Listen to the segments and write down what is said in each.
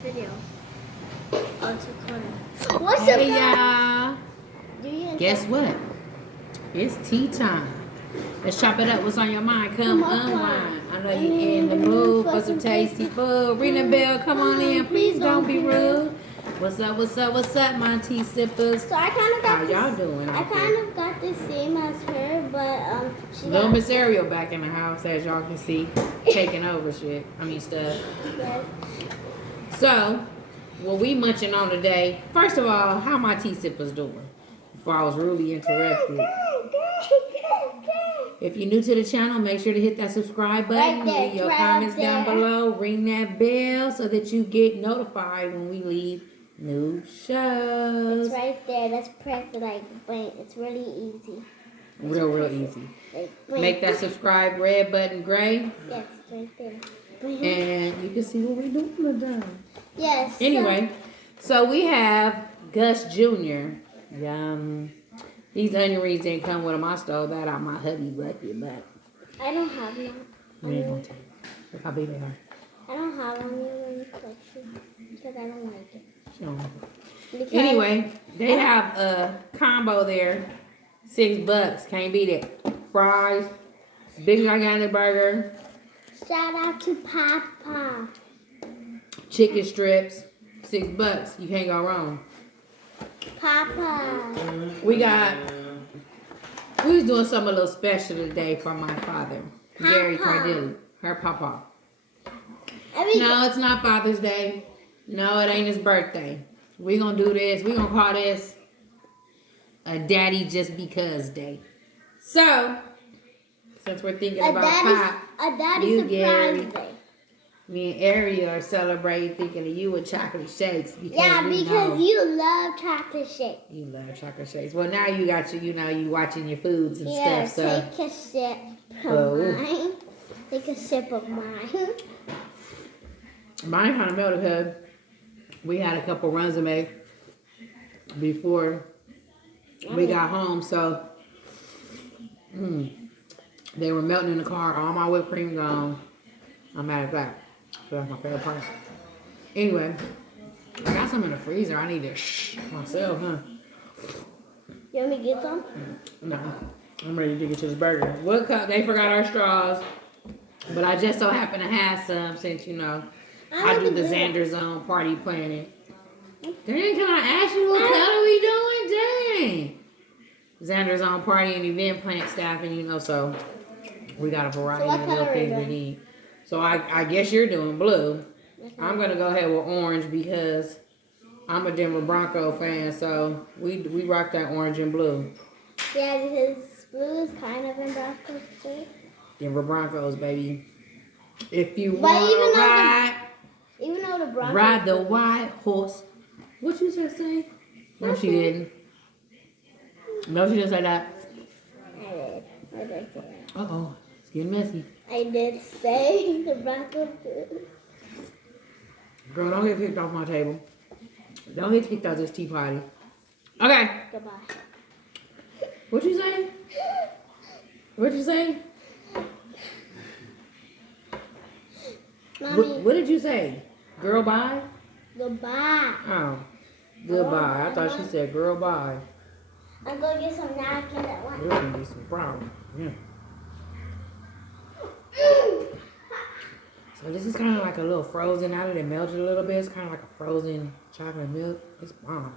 Video. Oh, it's recording. What's Hey up, y'all. Guess what? It's tea time. Let's chop it up. What's on your mind? Come unwind. I know you're in the mood for some tasty food. Ring the bell. Come on in. Please don't be rude. What's up? What's up? What's up, my tea sippers? So I kind of got How y'all doing? I kind of got the same as her, but she Little got. Miss Ariel back in the house, as y'all can see, taking over shit. Stuff. Yes. So, what we munching on today? First of all, how my tea sippers doing? Before I was rudely interrupted. If you're new to the channel, make sure to hit that subscribe button. Right there, Leave your right comments down there. below. Ring that bell so that you get notified when we leave new shows. It's right there. Let's press it like bang. It's really easy. Real easy. Like, bang. Make that subscribe red button gray. Yes, it's right there. Bang. And you can see what we're doing today. Yes. Anyway, so we have Gus Jr. Yum. These onion rings didn't come with them. I stole that out my hubby bucket, but I don't have none. you ain't gonna take it. Look how big they are. I don't have one in the collection because I don't like it. She don't like it. Because Anyway, they have a combo there. $6. Can't beat it. Fries, big gigantic burger, shout out to Papa. chicken strips, $6. You can't go wrong. Papa. We was doing something a little special today for my father, Gary Papa. Cardelli, her papa. Every No, it's not Father's Day. No, it ain't his birthday. We gonna do this. We gonna call this a Daddy Just Because Day. So, since we're thinking about Pop, a daddy you, surprise Gary, day. me and Ariel are celebrating thinking of you with chocolate shakes because Yeah, we because know you love chocolate shake. you love chocolate shakes. Well, now you got you watching your foods and Here, stuff. So, take a sip of Oh. mine. Take a sip of mine. mine kind of melted because we had a couple runs to make before we got home. So, they were melting in the car. All my whipped cream gone. I'm mad at that. So that's my favorite part. Anyway, I got some in the freezer. I need to myself, huh? You want me to get some? No, I'm ready to get to this burger. What cup? They forgot our straws, but I just so happen to have some since I do the Xander Zone Party Planet. Dang, can I ask you what color we doing? Dang. Xander Zone Party and Event Plant staffing, so we got a variety of little things we need. So I guess you're doing blue. I'm going to go ahead with orange because I'm a Denver Bronco fan, so we rock that orange and blue. Yeah, because blue is kind of in Bronco too. Denver Broncos, baby. If you But want even to though ride, Even though the Broncos ride the white horse. What you just say? No, she didn't. No, she didn't say that. I did. I did say that. Uh-oh. It's getting messy. I did say the Broncos too. Girl, don't get kicked off my table. Don't get kicked out of this tea party. Okay. Goodbye. What you say? What you say? Mommy, What did you say? Girl, bye? goodbye. Oh. Goodbye. I thought she said girl, bye. I'm going to get some napkins at once. There's going to be some problems. Yeah. So this is kind of like a little frozen out of it. It melted a little bit. It's kind of like a frozen chocolate milk. It's bomb.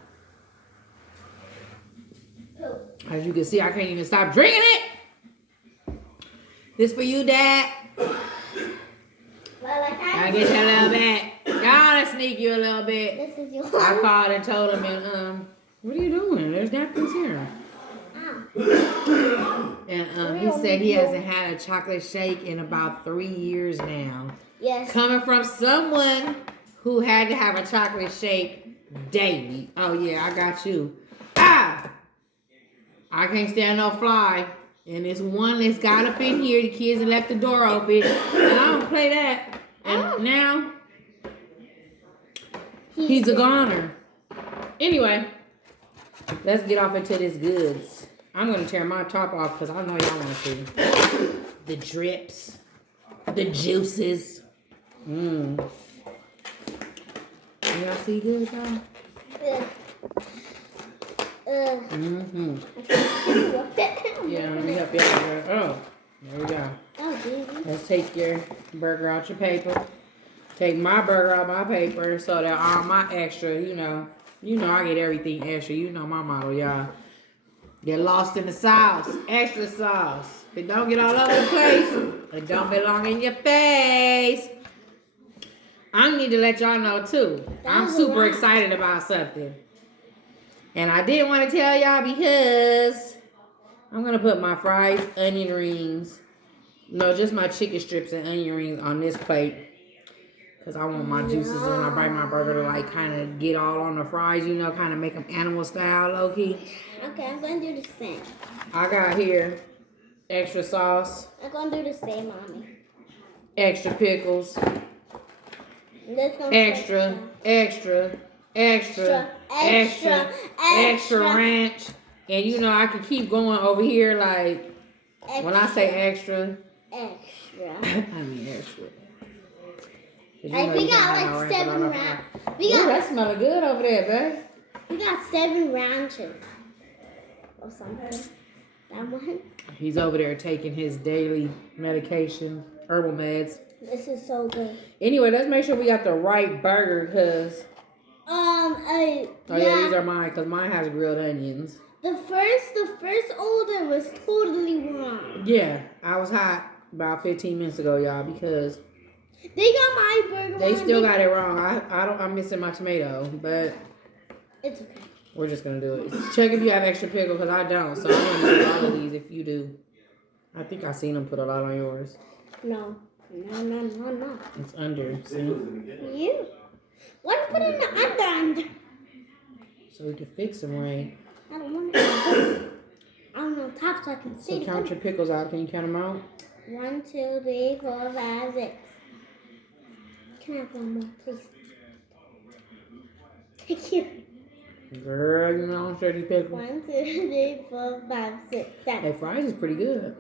As you can see, I can't even stop drinking it. This for you, Dad. Well, like I'll get you a little bit. Gotta sneak you a little bit. This is yours. I called and told him, and what are you doing? There's napkins here. And he said he hasn't had a chocolate shake in about 3 years now. Yes. Coming from someone who had to have a chocolate shake daily. Oh yeah, I got you. Ah! I can't stand no fly. And this one that's got up in here, the kids have left the door open. And I don't play that. And now, he's a goner. Anyway, let's get off into this goods. I'm going to tear my top off because I know y'all want to. The drips. The juices. Y'all see good, y'all? Mm-hmm. Yeah, let me help you out there. Oh, there we go. Let's take your burger out your paper. Take my burger out my paper so that all my extra, you know I get everything extra. You know my motto, y'all. Get lost in the sauce. Extra sauce. If it don't get all over the place, it don't belong in your face. I need to let y'all know too. I'm super excited about something. And I didn't want to tell y'all because I'm going to put my fries, onion rings, no, just my chicken strips and onion rings on this plate. Because I want my juices when I bite my burger to like kind of get all on the fries, you know, kind of make them animal style, low-key. Okay, I'm going to do the same. I got here extra sauce. I'm going to do the same, Mommy. Extra pickles. Extra ranch. And you know, I can keep going over here like, when I say extra. I mean extra. You know, we got like 7 rounds. That smelling good over there, babe. We got 7 ranches. Or something. That one. He's over there taking his daily medication, herbal meds. This is so good. Anyway, let's make sure we got the right burger, because... yeah, these are mine, because mine has grilled onions. The first order was totally wrong. Yeah, I was hot about 15 minutes ago, y'all, because... They got my burger. They still got it wrong. I'm missing my tomato, but... It's okay. We're just going to do it. Check if you have extra pickle, because I don't, so I'm going to use all of these if you do. I think I seen them put a lot on yours. No. It's under. See? You? Why don't you put it in the under? So we can fix them right. I don't want to. I don't know top so I can see. So count your pickles out. Can you count them out? 1, 2, 3, 4, 5, 6. Can I have one more, please? Thank you. Girl, you know I'm sure these pickles. 1, 2, 3, 4, 5, 6, 7. Hey, fries is pretty good.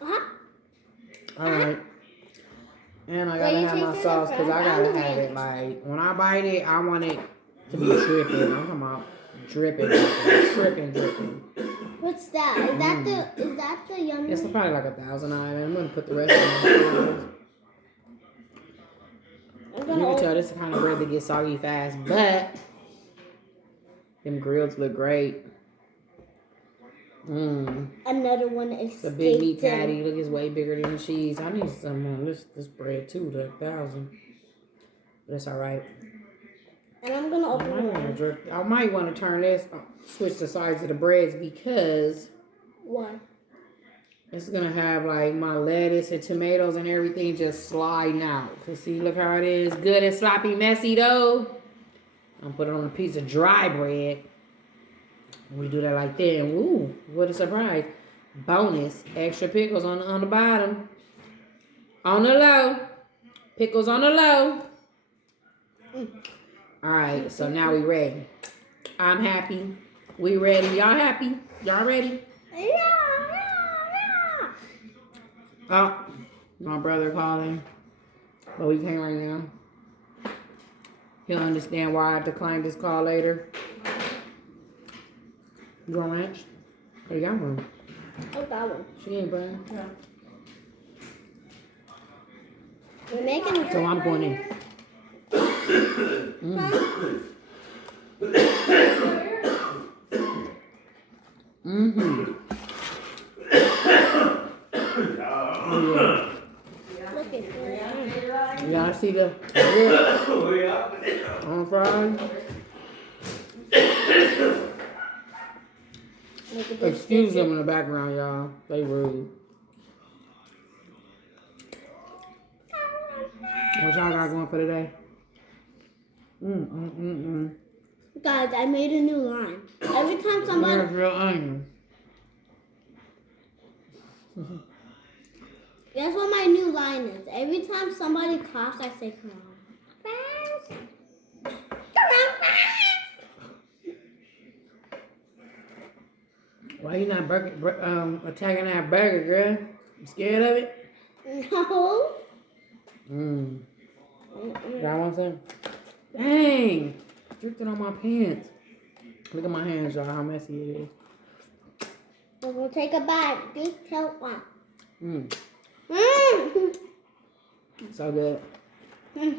All right. And I gotta have my sauce because I gotta have it. Like, when I bite it, I want it to be dripping. I'm talking about dripping. What's that? Is that the yummy? It's probably like 1,000 items. I'm gonna put the rest in the fries. You can tell this is the kind of bread that gets soggy fast, but them grills look great. Another one is the big meat patty. Look, it's way bigger than the cheese. I need some on this bread too, the 1,000. But it's all right. And I'm gonna open it. I might want to turn this, switch the size of the breads because why? It's gonna have like my lettuce and tomatoes and everything just sliding out. Cause see, look how it is, good and sloppy, messy though. I'm put it on a piece of dry bread. We do that like that, and woo, what a surprise. Bonus, extra pickles on the bottom. On the low. Pickles on the low. Alright, so now we ready. I'm happy. We ready. Y'all happy? Y'all ready? Yeah. Oh, my brother calling. But we can't right now. He'll understand why I declined this call later. You want ranch? Oh, you got one. I got one. She ain't buying. No. We're making it. So I'm going in. Look at that. Y'all see the on fries? Excuse them in the background, y'all. They rude. What y'all got going for today? Guys, I made a new line. Every time somebody... There's real onion. Guess what my new line is? Every time somebody coughs, I say, come on. Fast. Come on, fast. Why you not attacking that burger, girl? You scared of it? No. Y'all want some? Dang. Dripped it on my pants. Look at my hands, y'all, how messy it is. We're gonna take a bite. Detail one. Mm. Mm. So good. Mm.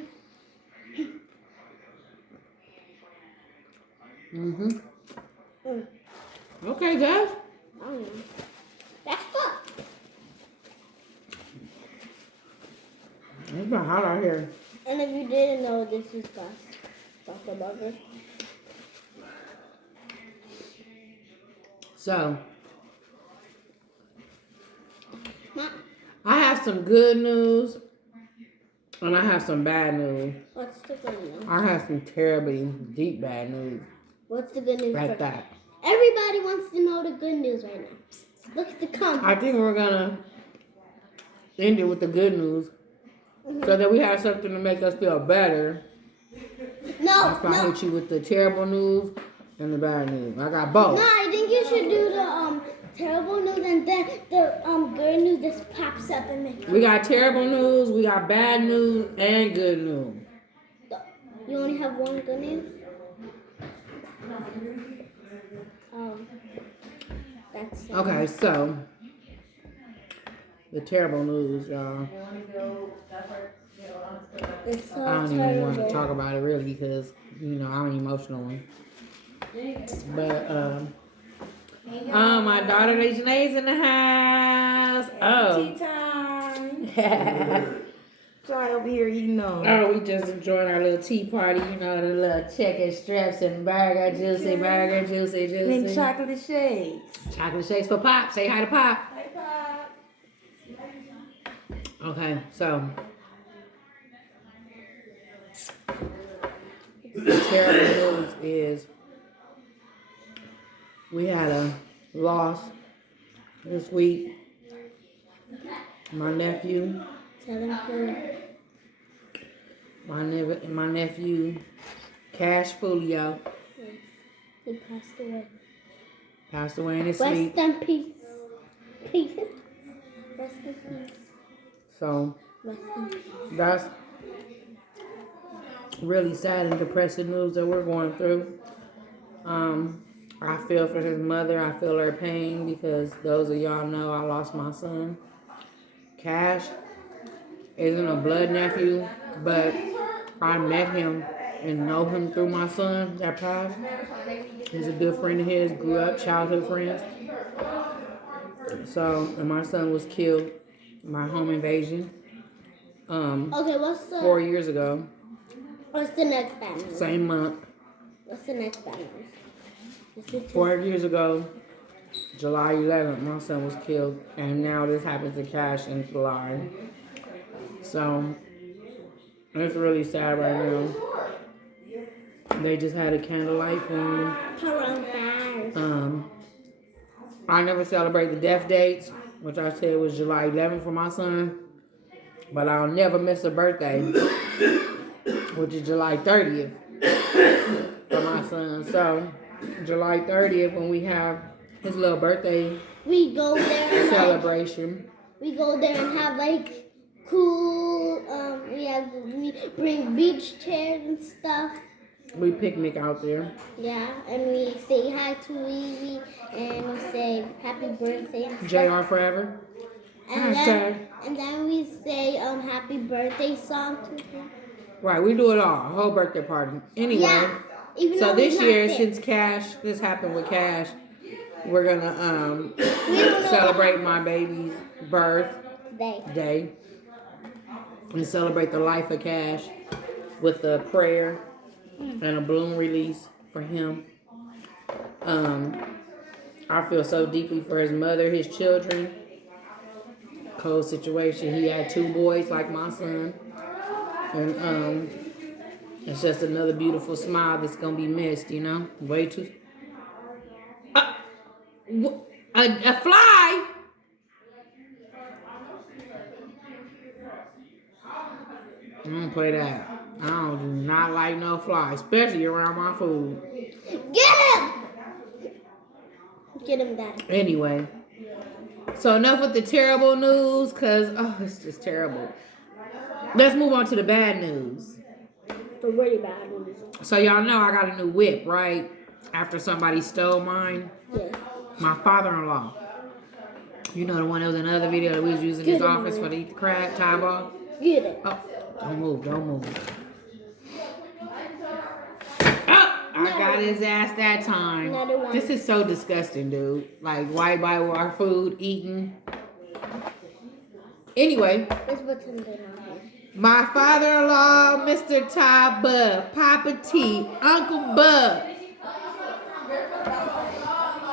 Mm-hmm. Mm. Okay, guys. That's good. It's been hot out here. And if you didn't know, this is Buster Burger. So, Mom, I have some good news and I have some bad news. what's the good news? I have some terribly deep bad news. What's the good news? Like first? that. Everybody wants to know the good news right now. Look at the comments. I think we're gonna end it with the good news so that we have something to make us feel better. No, If I hit you with the terrible news and the bad news. I got both. No, I think you should do the terrible news and then the good news just pops up and makes. We got terrible news, we got bad news, and good news. You only have one good news? Oh, that's sad. Okay, so the terrible news, y'all. It's so I don't terrible. even want to talk about it really because, I'm an emotional one. But, my daughter Janae's in the house. Tea time. Try over here eating those. Oh, we just enjoying our little tea party, the little chicken strips and burger, juicy. And chocolate shakes. Chocolate shakes for Pop. Say hi to Pop. Hi, Pop. Okay, so the terrible news is we had a loss this week. My nephew. Tell them who. My nephew, Cash Fulio, Yes. He passed away. passed away in his sleep. Rest in peace. Peace. Rest in peace. So Rest in peace. that's really sad and depressing news that we're going through. I feel for his mother. I feel her pain because those of y'all know I lost my son. Cash isn't a blood nephew, but I met him and know him through my son that passed. He's a good friend of his, grew up, childhood friends. So, and my son was killed in my home invasion Okay, 4 years ago, what's the next bad news? same month. What's the next bad news? This is 4 years ago, July 11th, my son was killed, and now this happens to Cash in July. So, it's really sad right now. They just had a candlelight for him. coronavirus. I never celebrate the death dates, which I said was July 11th for my son, but I'll never miss a birthday, which is July 30th for my son. So, July 30th, when we have his little birthday We go there and celebration, we go there and have like cool. We bring beach chairs and stuff. we picnic out there. Yeah, and we say hi to Evie and we say happy birthday and stuff. JR Forever. And then we say happy birthday song to him. Right, we do it all. A whole birthday party. Anyway, Yeah, even so though this he's not year, there. since this happened with Cash, we're gonna We don't know celebrate my baby's birthday they. and celebrate the life of Cash with a prayer and a balloon release for him. I feel so deeply for his mother, his children. Cold situation. He had 2 boys like my son. And it's just another beautiful smile that's gonna be missed, Way too. A fly. I don't play that. I do not like no fly, especially around my food. Get him! Get him, Daddy. Anyway, so enough with the terrible news, cause it's just terrible. Let's move on to the bad news. The really bad ones. So y'all know I got a new whip, right? After somebody stole mine. Yes. My father-in-law. You know the one that was in the other video that we was using his office for to eat the crab, tie ball? Get it. Oh, don't move, don't move. Oh, I got his ass that time. Another one. This is so disgusting, dude. Like, why buy our food, eating? Anyway, Let's put something on here. my father-in-law, Mr. Ty Bub, Papa T, Uncle Bub.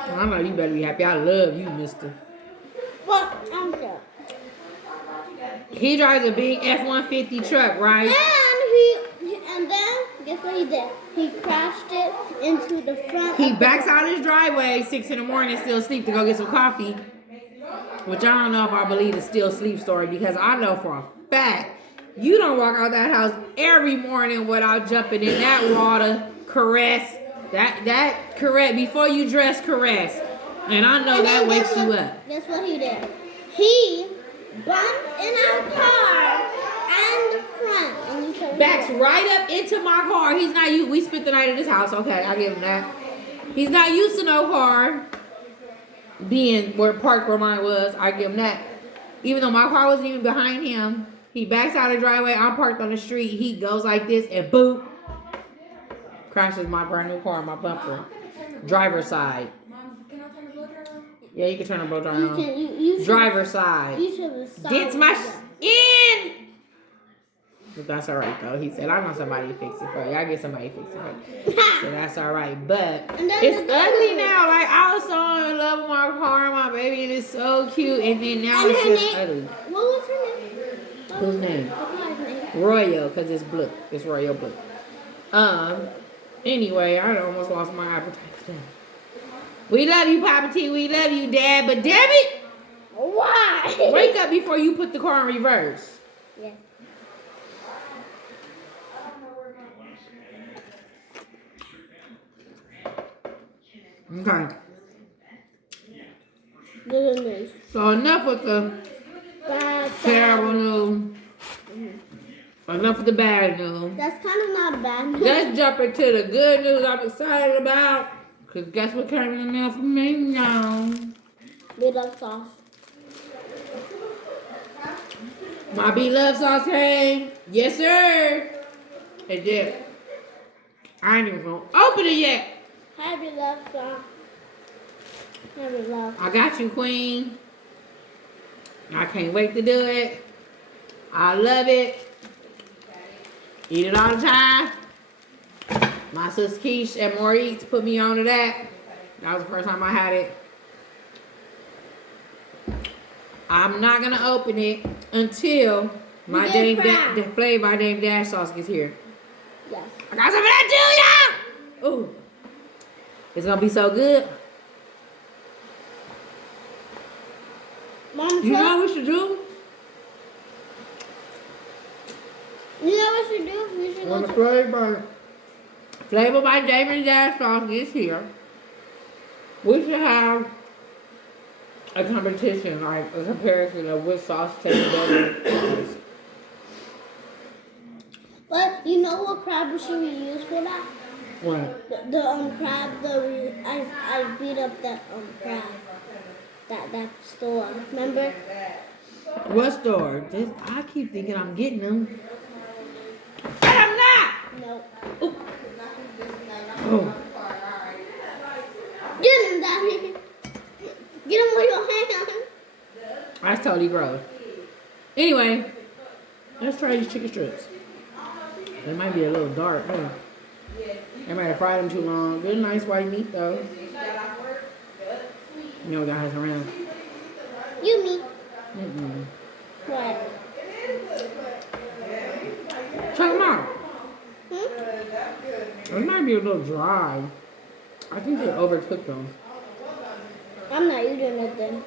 I know you better be happy. I love you, mister. What? I'm good. He drives a big F-150 truck, right? And then guess what he did? He crashed it into the front. He backs out his driveway 6 in the morning, still asleep to go get some coffee. Which I don't know if I believe the still sleep story, because I know for a fact you don't walk out that house every morning without jumping in that water, caress. That caress before you dress, caress. And I know that wakes you up. Guess what he did? He bumped in our car and the front. And you Backs right up into my car. He's not used. We spent the night at his house. Okay, I give him that. He's not used to no car being parked where mine was. I give him that. Even though my car wasn't even behind him, he backs out of the driveway. I'm parked on the street. He goes like this and boom, crashes my brand new car, my bumper, driver's side. Yeah, you can turn the blow dryer on. You Driver's side. You should have stopped. Gets my in. But that's all right though. He said, "I know somebody to fix it for you. I get somebody to fix it for you." So that's all right. But it's ugly now. Like I was so in love with my car, my baby, and it's so cute. And then now And it's her just name- ugly. What was her name? Whose name? What's her name? Royal, because it's blue. It's Royal blue. Anyway, I almost lost my appetite today. We love you, Papa T. We love you, Dad. But damn it, Why? wake up before you put the car in reverse. Yes. Okay. Good news. So enough with the Bad. terrible news. Enough with the bad news. That's kind of not bad news. Let's jump into the good news I'm excited about. Because guess what came in the mail from me now? Beloved sauce. My beloved sauce came. Yes, sir. It did. I ain't even gonna open it yet. Hi, beloved sauce. Hi, beloved. I got you, Queen. I can't wait to do it. I love it. Eat it all the time. My sister Keish at Maurice put me on to that. That was the first time I had it. I'm not gonna open it until my You Dame get crab. the flavor by Dame Dash sauce gets here. Yes. I got some of that too, y'all. Ooh, it's gonna be so good. Mom, You know what we should do? You know what you do? We should When go the to... flavor by Dame Dash sauce gets here, we should have a competition, like a comparison of which sauce tastes better. But you know what crab should we use for that? What? The crab I beat up that crab. That store. Remember? What store? I keep thinking I'm getting them. But I'm not! No. Ooh. Oh. Get him, Daddy. Get him with your hand. That's totally gross. Anyway, let's try these chicken strips. They might be a little dark, huh? They might have fried them too long. Good, nice white meat, though. You know, guys around. You, me. Mm-mm. What? Check them out. Hmm? It might be a little dry. I think they overcooked them. I'm not eating it then.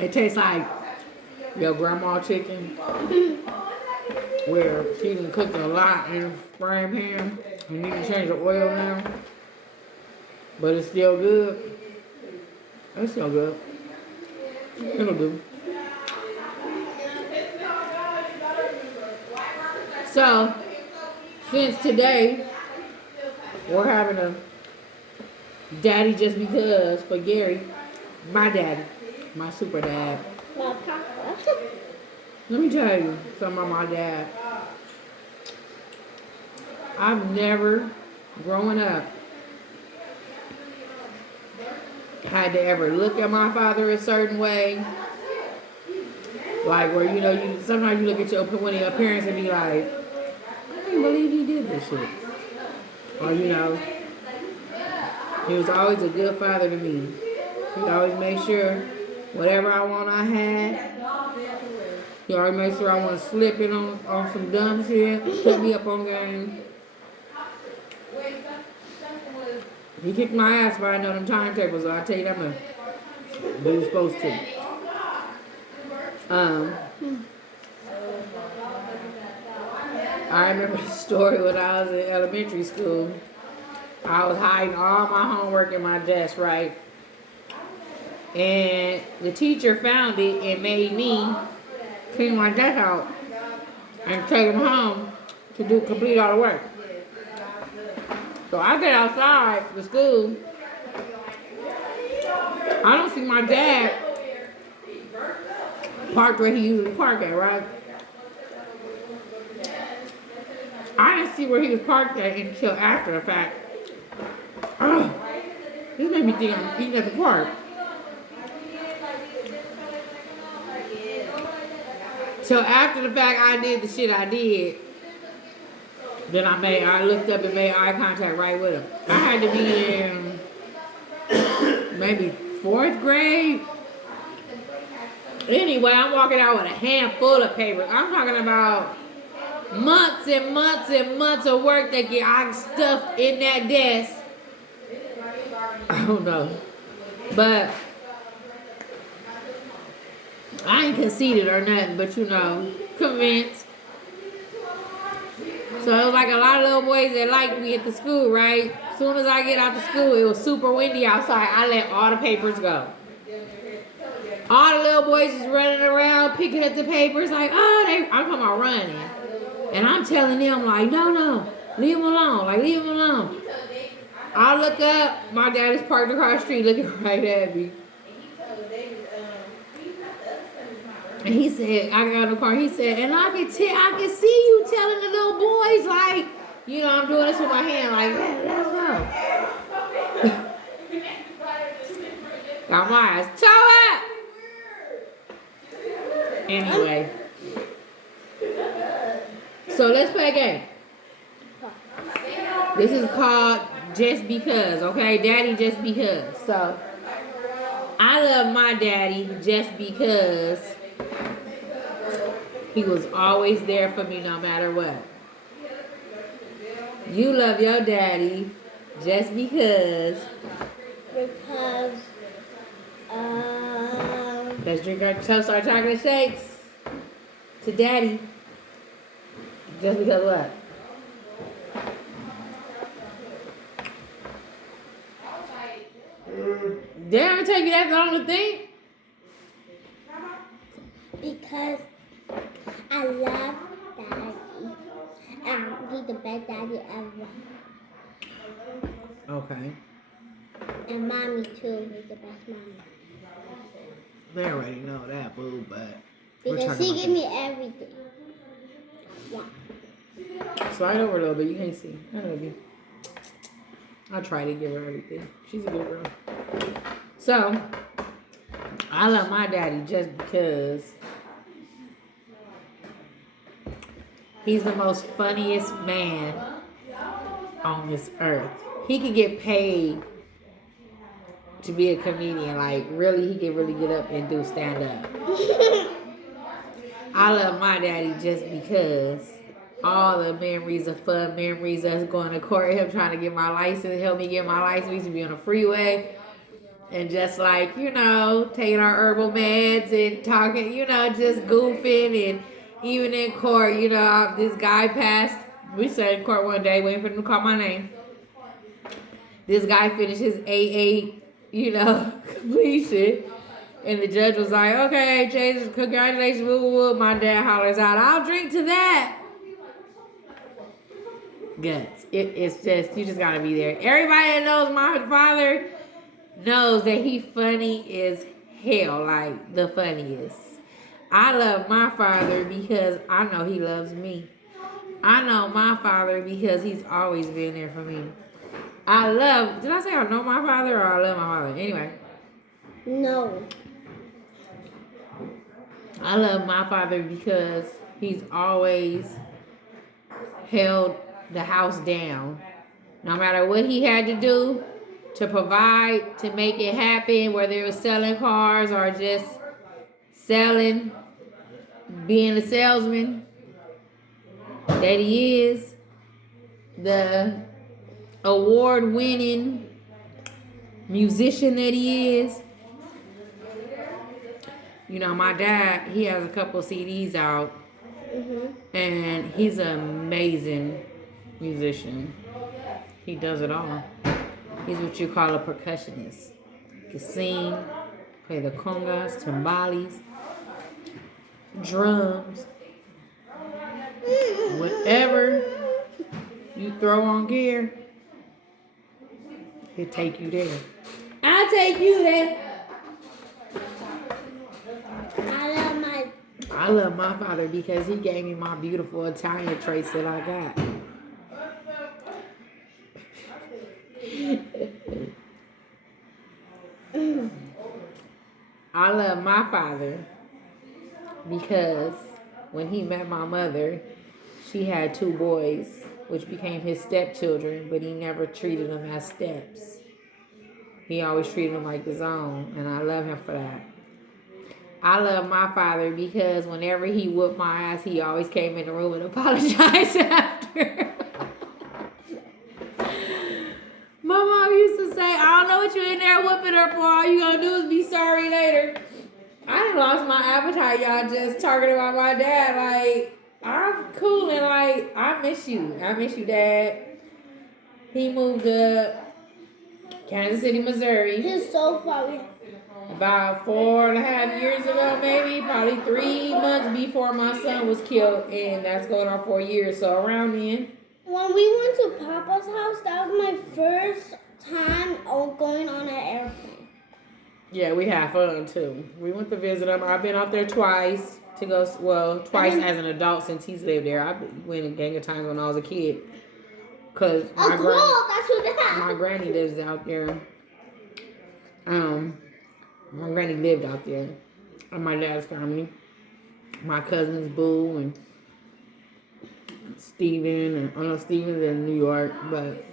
It tastes like your grandma chicken, where she done cooked a lot in a frying pan. You need to change the oil now. But it's still good. It's still good. It'll do. So, since today, we're having a daddy just because for Gary, my daddy, my super dad. My papa. Let me tell you something about my dad. I've never, growing up, had to ever look at my father a certain way. Like where, you know, you sometimes you look at one of your parents and be like, I can't believe he did this shit. Or, you know, he was always a good father to me. He always made sure whatever I want, I had. He always made sure I wasn't slipping on some dumb shit. Put me up on game. He kicked my ass if I know them timetables, so I tell you that much. But he was supposed to. I remember the story when I was in elementary school. I was hiding all my homework in my desk, right? And the teacher found it and made me clean my desk out and take them home to complete all the work. So I get outside the school. I don't see my dad parked where he usually park at, right? I didn't see where he was parked at until after the fact. This made me think I'm eating at the park. So after the fact I did the shit I did, then I looked up and made eye contact right with him. I had to be in maybe 4th grade. Anyway, I'm walking out with a handful of papers. I'm talking about months and months and months of work that I stuffed in that desk. I don't know. But I ain't conceited or nothing, but you know, convinced. So it was like a lot of little boys that liked me at the school, right? As soon as I get out the school, it was super windy outside. I let all the papers go. All the little boys is running around, picking up the papers, like, I'm talking about running. And I'm telling them, like, no, leave him alone. Like, leave him alone. I look up, my dad is parked across the street looking right at me. And he said, I got in the car, he said, and I can see you telling the little boys, like, you know, I'm doing this with my hand, like, let him go. Got my ass, toe up! Anyway. So let's play a game. This is called Just Because, okay? Daddy Just Because. So, I love my daddy just because he was always there for me no matter what. You love your daddy just because. Let's drink our toast, our chocolate shakes to daddy. Just because what? Damn, it take you that long to think? Because I love daddy. He's the best daddy ever. Okay. And mommy too. He's the best mommy. They already know that, boo, but... Because she gave me everything. Yeah. Slide over a little bit, you can't see. I love you. I try to give her everything. She's a good girl. So, I love my daddy just because he's the most funniest man on this earth. He could get paid to be a comedian. Like, really, he could really get up and do stand-up. I love my daddy just because all the memories of fun, memories of us going to court, him trying to get my license, help me get my license. We used to be on the freeway and just like, you know, taking our herbal meds and talking, you know, just goofing. And even in court, you know, this guy passed. We sat in court one day waiting for him to call my name. This guy finished his AA, you know, completion. And the judge was like, okay, Jesus, congratulations, woo, woo, woo. My dad hollers out, I'll drink to that. guts. It's just, you just gotta be there. Everybody that knows my father knows that he funny as hell, like the funniest. I love my father because I know he loves me. I know my father because he's always been there for me. Did I say I know my father or I love my father? Anyway. No. I love my father because he's always held the house down. No matter what he had to do to provide, to make it happen, whether it was selling cars or just selling, being a salesman that he is, the award-winning musician that he is. You know, my dad, he has a couple CDs out, and he's an amazing musician. He does it all. He's what you call a percussionist. He can sing, play the congas, timbales, drums, whatever you throw on gear, he'll take you there. I'll take you there. I love my father because he gave me my beautiful Italian traits that I got. I love my father because when he met my mother, she had 2 boys, which became his stepchildren, but he never treated them as steps. He always treated them like his own, and I love him for that. I love my father because whenever he whooped my ass, he always came in the room and apologized after. My mom used to say, I don't know what you in there whooping her for. All you gonna do is be sorry later. I done lost my appetite, y'all, just talking about my dad. Like, I'm cool and like, I miss you. I miss you, Dad. He moved up Kansas City, Missouri. He's so funny. About 4.5 years ago, maybe, probably 3 months before my son was killed, and that's going on 4 years. So around then, when we went to Papa's house, that was my first time going on an airplane. yeah, we had fun too. We went to visit him. I've been out there twice to go. Well, twice as an adult since he's lived there. I went a gang of times when I was a kid. Cause my granny lives out there. My granny lived out there. And my dad's family. My cousins Boo and Steven, and I know Steven's in New York, but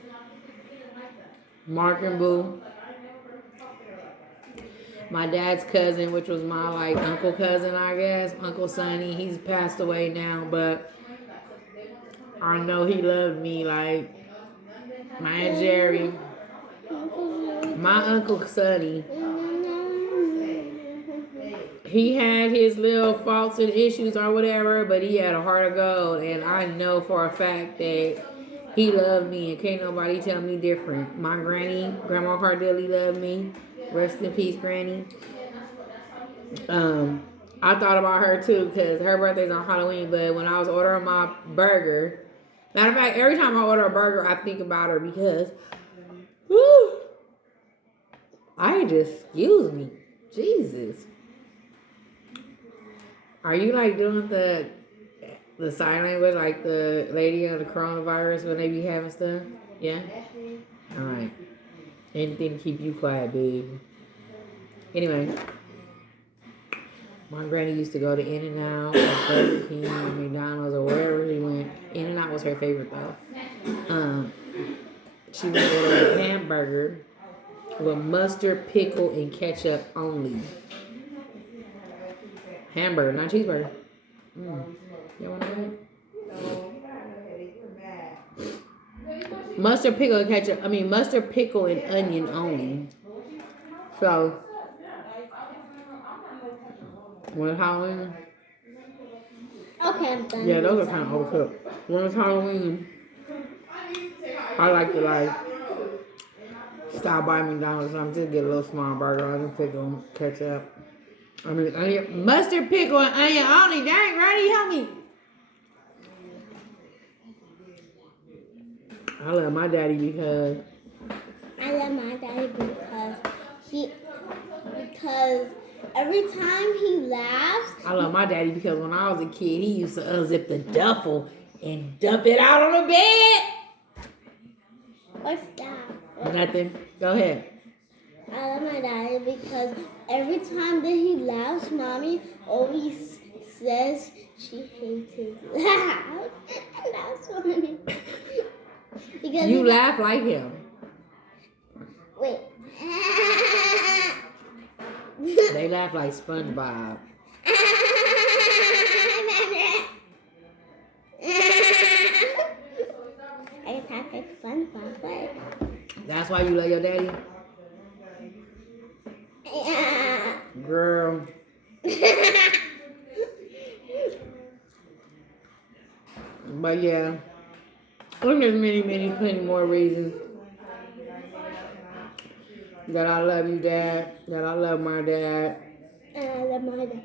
Mark and Boo. My dad's cousin, which was my like uncle cousin, I guess, Uncle Sonny. He's passed away now, but I know he loved me like my Aunt Jerry. My Uncle Sonny, he had his little faults and issues or whatever, but he had a heart of gold, and I know for a fact that he loved me, and can't nobody tell me different. My granny, Grandma Cardilli, loved me. Rest in peace, Granny. I thought about her too, because her birthday's on Halloween, but when I was ordering my burger, matter of fact, every time I order a burger, I think about her because, whew, excuse me, Jesus. Are you like doing the sign language like the lady of the coronavirus when they be having stuff? Yeah? Alright. Anything to keep you quiet, babe. Anyway. My granny used to go to In-N-Out or Burger King or McDonald's or wherever she went. In-N-Out was her favorite though. She would order a hamburger with mustard, pickle, and ketchup only. Hamburger, not cheeseburger. You want that? Mustard, pickle, and ketchup. Mustard, pickle, and onion only. So, when it's Halloween. Okay, I'm done. Yeah, those are kind of overcooked. When it's Halloween, I like to stop by McDonald's and just get a little small burger. I just pickle, ketchup. Onion, mustard, pickle, and onion only. Dang, Randy, help me. I love my daddy because I love my daddy because every time he laughs. I love my daddy because when I was a kid, he used to unzip the duffel and dump it out on the bed. What's that? Nothing. Go ahead. I love my daddy because every time that he laughs, mommy always says she hates his laugh. And that's funny. Because You laugh like him. Wait. They laugh like SpongeBob. I just have to SpongeBob, but That's why you love your daddy? yeah. Girl. But yeah. I think there's plenty more reasons that I love you, Dad. That I love my dad. And I love my dad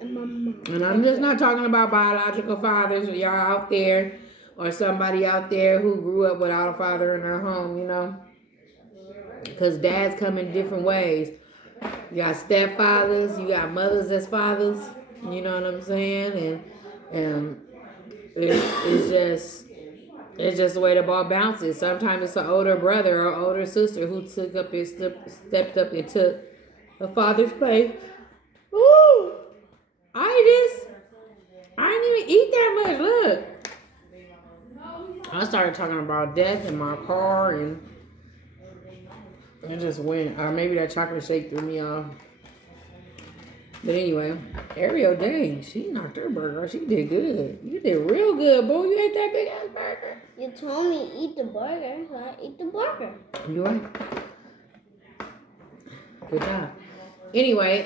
and my mom. And I'm just not talking about biological fathers or y'all out there or somebody out there who grew up without a father in their home, you know. Because dads come in different ways. You got stepfathers, you got mothers as fathers, you know what I'm saying? And it's just the way the ball bounces. Sometimes it's an older brother or older sister who took up and stepped up and took a father's place. Ooh, I didn't even eat that much. Look, I started talking about death in my car and it just went. Or maybe that chocolate shake threw me off. But anyway, Ariel, dang, she knocked her burger. She did good. You did real good, boy. You ate that big ass burger. You told me eat the burger, so I eat the burger. You right. Good job. Anyway,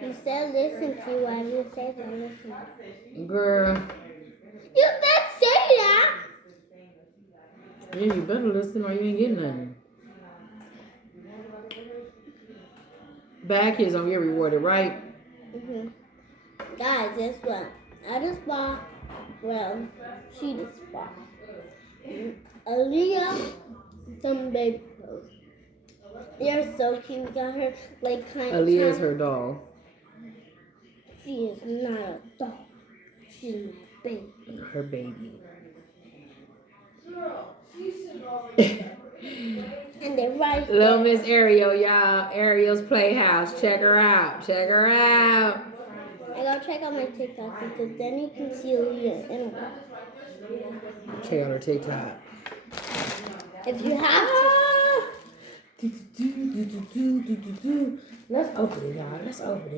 You said listen to you. I didn't say that listen. girl, You did say that. yeah, you better listen or you ain't getting nothing. Bad kids don't get rewarded, right? Mm-hmm. Guys, guess what? I just bought, well, she just bought Aaliyah some baby clothes. They're so cute. We got her like kind of. Aaliyah's her doll. She is not a dog. She's my baby. Her baby. And they're right Little there. Miss Ariel, y'all. Ariel's Playhouse. Check her out. Check her out. I gotta check out my TikTok because then you can see Aaliyah in a while. Check out her TikTok. If you have to. Let's open it, y'all. Let's open it.